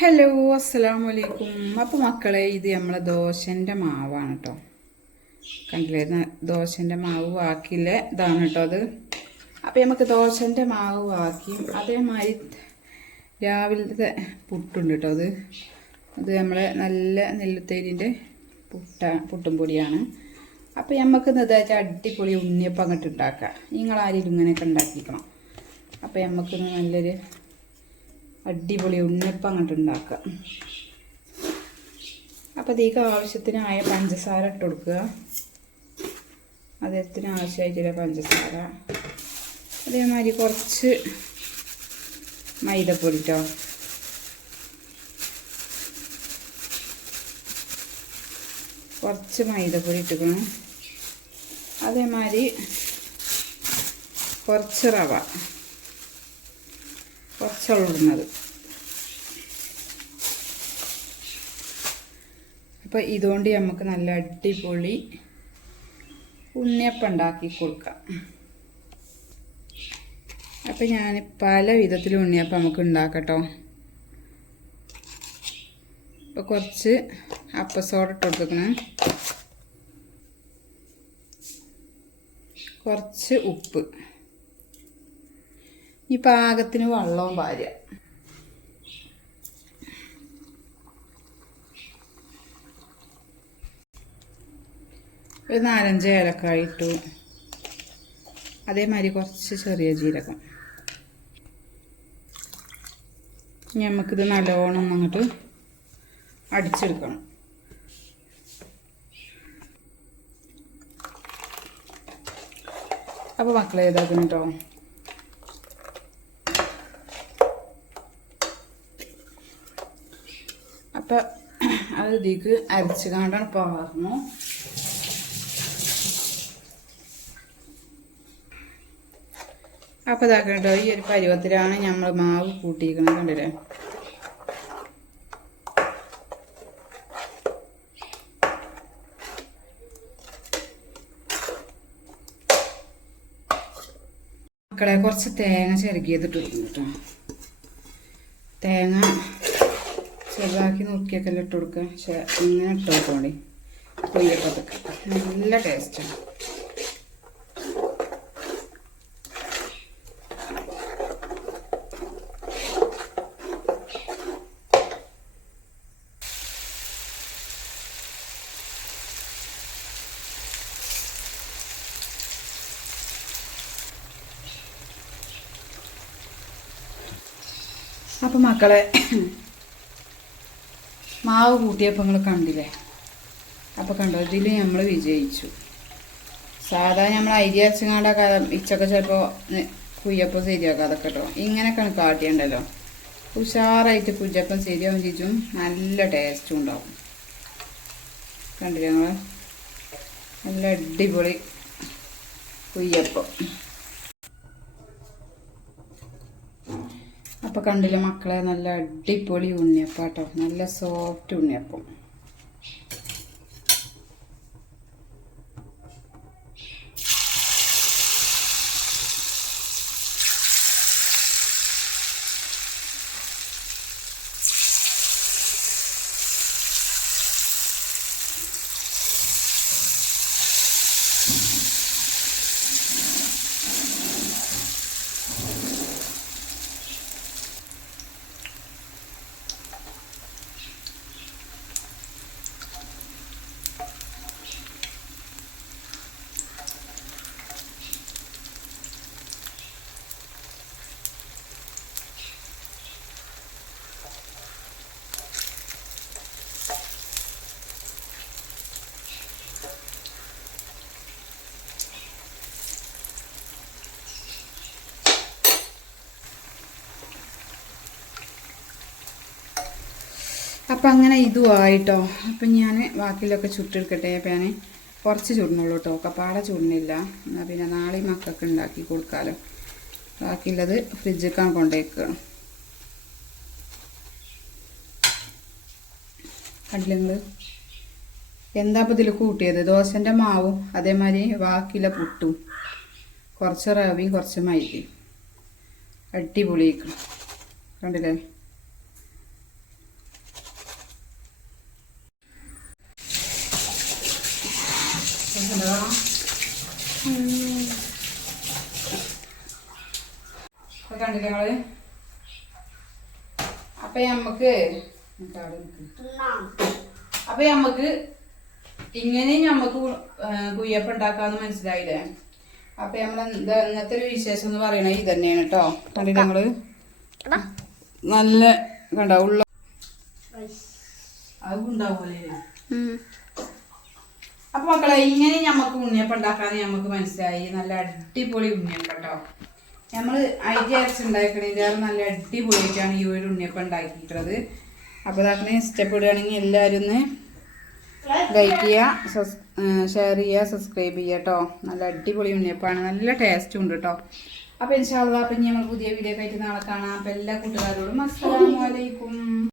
Hello അസ്സാം വലൈക്കും അപ്പോൾ മക്കളെ ഇത് നമ്മളെ ദോശന്റെ മാവാണ് കേട്ടോ കണ്ടില്ലേ ദോശന്റെ മാവ് വാക്കിലെ ഇതാണ് കേട്ടോ അത്. അപ്പോൾ നമുക്ക് ദോശന്റെ മാവ് വാക്കിയും അതേമാതിരി രാവിലത്തെ പുട്ടുണ്ട് കേട്ടോ അത്. അത് നമ്മളെ നല്ല നെല്ലുത്തേരിന്റെ പുട്ട പുട്ടും പൊടിയാണ്. അപ്പോൾ നമുക്ക് ഇതായിട്ട് അടിപൊളി ഉണ്ണിയപ്പം അങ്ങോട്ട് ഉണ്ടാക്കാം. നിങ്ങളാരും ഇങ്ങനെയൊക്കെ ഉണ്ടാക്കിക്കണം അപ്പോൾ നമുക്കിന്ന് നല്ലൊരു അടിപൊളി ഉണ്ണിയപ്പം അങ്ങോട്ട് ഉണ്ടാക്കാം അപ്പോൾ അതീക്ക് ആവശ്യത്തിനായ പഞ്ചസാര ഇട്ട് കൊടുക്കുക. അദ്ദേഹത്തിന് ആവശ്യമായിട്ടുള്ള പഞ്ചസാര. അതേമാതിരി കുറച്ച് മൈദപ്പൊടി കേട്ടോ കുറച്ച് മൈദപ്പൊടി ഇട്ടുക്കണം അതേമാതിരി കുറച്ച് റവ. കുറച്ചുള്ളുന്നത്. അപ്പോൾ ഇതുകൊണ്ട് നമുക്ക് നല്ല അടിപൊളി ഉണ്ണിയപ്പം ഉണ്ടാക്കി കൊടുക്കാം. അപ്പം ഞാൻ പല വിധത്തിലും ഉണ്ണിയപ്പം നമുക്ക് ഉണ്ടാക്കട്ടോ. ഇപ്പോൾ കുറച്ച് അപ്പസോട ഇട്ട് കൊടുക്കണം കുറച്ച് ഉപ്പ്. ഈ പാകത്തിന് വെള്ളവും പാരുക. ഒരു നാലഞ്ച് ഏലക്കായ ഇട്ടു. അതേമാതിരി കുറച്ച് ചെറിയ ജീരകം. നമുക്കിത് നല്ലോണം അങ്ങോട്ട് അടിച്ചെടുക്കണം. അപ്പോൾ മക്കളെ ഇതാക്കണം അപ്പം അത് ഇതിക്ക് അരച്ച് കാണ്ടാണ് പാർന്നു അപ്പോൾ ഇതാക്കണ്ടോ ഈ ഒരു പരുവത്തിലാണ് നമ്മൾ മാവ് കൂട്ടിയിരിക്കുന്നത് കണ്ടില്ലേ? മക്കളെ കുറച്ച് തേങ്ങ ചിരകിയതിട്ട് കേട്ടോ. തേങ്ങ ചെറുതാക്കി നുറുക്കിയൊക്കെ ഇട്ട് കൊടുക്കുക പക്ഷേ ഇങ്ങനെ ഇട്ട് കൊടുത്തോണ്ടി കൊയ്യപ്പത്തൊക്കെ നല്ല ടേസ്റ്റാണ് അപ്പം മക്കളെ മാവ് കൂട്ടിയപ്പോൾ നിങ്ങൾ കണ്ടില്ലേ? അപ്പോൾ കണ്ടോ ഇതിൽ നമ്മൾ വിജയിച്ചു. സാധാരണ നമ്മൾ അരി അരച്ചങ്ങാണ്ടൊക്കെ ഇച്ചൊക്കെ ചിലപ്പോൾ കുയ്യപ്പം ശരിയാക്കാം അതൊക്കെ കേട്ടോ ഇങ്ങനെയൊക്കെയാണ് കാട്ടിയുണ്ടല്ലോ. ഉഷാറായിട്ട് കുയ്യപ്പം ശരിയാവും ചേച്ചും നല്ല ടേസ്റ്റും ഉണ്ടാവും. കണ്ടില്ലേ നമ്മൾ നല്ല അടിപൊളി കുയ്യപ്പം. അപ്പോൾ കണ്ടില്ല മക്കളെ? നല്ല അടിപൊളി ഉണ്ണിയപ്പം കേട്ടോ. നല്ല സോഫ്റ്റ് ഉണ്ണിയപ്പം. അപ്പം അങ്ങനെ ഇതും ആയിട്ടോ. അപ്പം ഞാൻ ബാക്കിയിലൊക്കെ ചുട്ടെടുക്കട്ടെ അപ്പം ഞാൻ കുറച്ച് ചുടണുള്ളൂ കേട്ടോ കപ്പാടെ ചുടണില്ല. എന്നാൽ പിന്നെ നാളെ മക്കൾക്ക് ഉണ്ടാക്കി കൊടുക്കാമല്ലോ ബാക്കിയുള്ളത് ഫ്രിഡ്ജിലേക്കാണ് കൊണ്ടുപോയിക്കണം കണ്ടില്ല എന്താ ഇപ്പം ഇതിൽ കൂട്ടിയത്? ദോശന്റെ മാവും അതേമാതിരി ബാക്കിയുള്ള പുട്ടും. കുറച്ച് റവിയും കുറച്ച് മൈദയും. അടിപൊളിയിക്കണം കണ്ടില്ലേ? കണ്ടില്ലേ അപ്പൊ നമ്മക്ക് അപ്പൊ നമുക്ക് ഇങ്ങനെ നമ്മക്ക് കുയ്യപ്പം ഉണ്ടാക്കാന്ന് മനസ്സിലായില്ലേ? അപ്പൊ നമ്മൾ ഇന്നത്തെ ഒരു വിശേഷം എന്ന് പറയണത് ഇത് തന്നെയാണ് കേട്ടോ കണ്ടിട്ട് ഞങ്ങൾ നല്ല കണ്ടാവുള്ള അത് അതുണ്ടാവൂലേ അപ്പൊ മക്കളെ ഇങ്ങനെ ഞമ്മക്ക് ഉണ്ണിയപ്പം ഉണ്ടാക്കാന്ന് ഞമ്മക്ക് മനസ്സിലായി. നല്ല അടിപൊളി ഉണ്ണിയപ്പം കേട്ടോ നമ്മൾ അരി അരച്ചുണ്ടാക്കണതിന്റെ നല്ല അടിപൊളിയായിട്ടാണ് ഈ ഒരു ഉണ്ണിയപ്പം ഉണ്ടാക്കിയിട്ടുള്ളത്. അപ്പോൾ അതാക്കണേ ഇഷ്ടപ്പെടുകയാണെങ്കിൽ എല്ലാവരും ഒന്ന് ലൈക്ക് ചെയ്യുക ഷെയർ ചെയ്യുക സബ്സ്ക്രൈബ് ചെയ്യുക കേട്ടോ നല്ല അടിപൊളി ഉണ്ണിയപ്പാണ്. നല്ല ടേസ്റ്റും ഉണ്ട് കേട്ടോ അപ്പോൾ ഇൻഷാല്ല അപ്പം ഇനി നമ്മൾ പുതിയ വീഡിയോ ആയിട്ട് നാളെ കാണാം. അപ്പോൾ എല്ലാ കൂട്ടുകാരോടും അസ്സാം അലൈക്കും.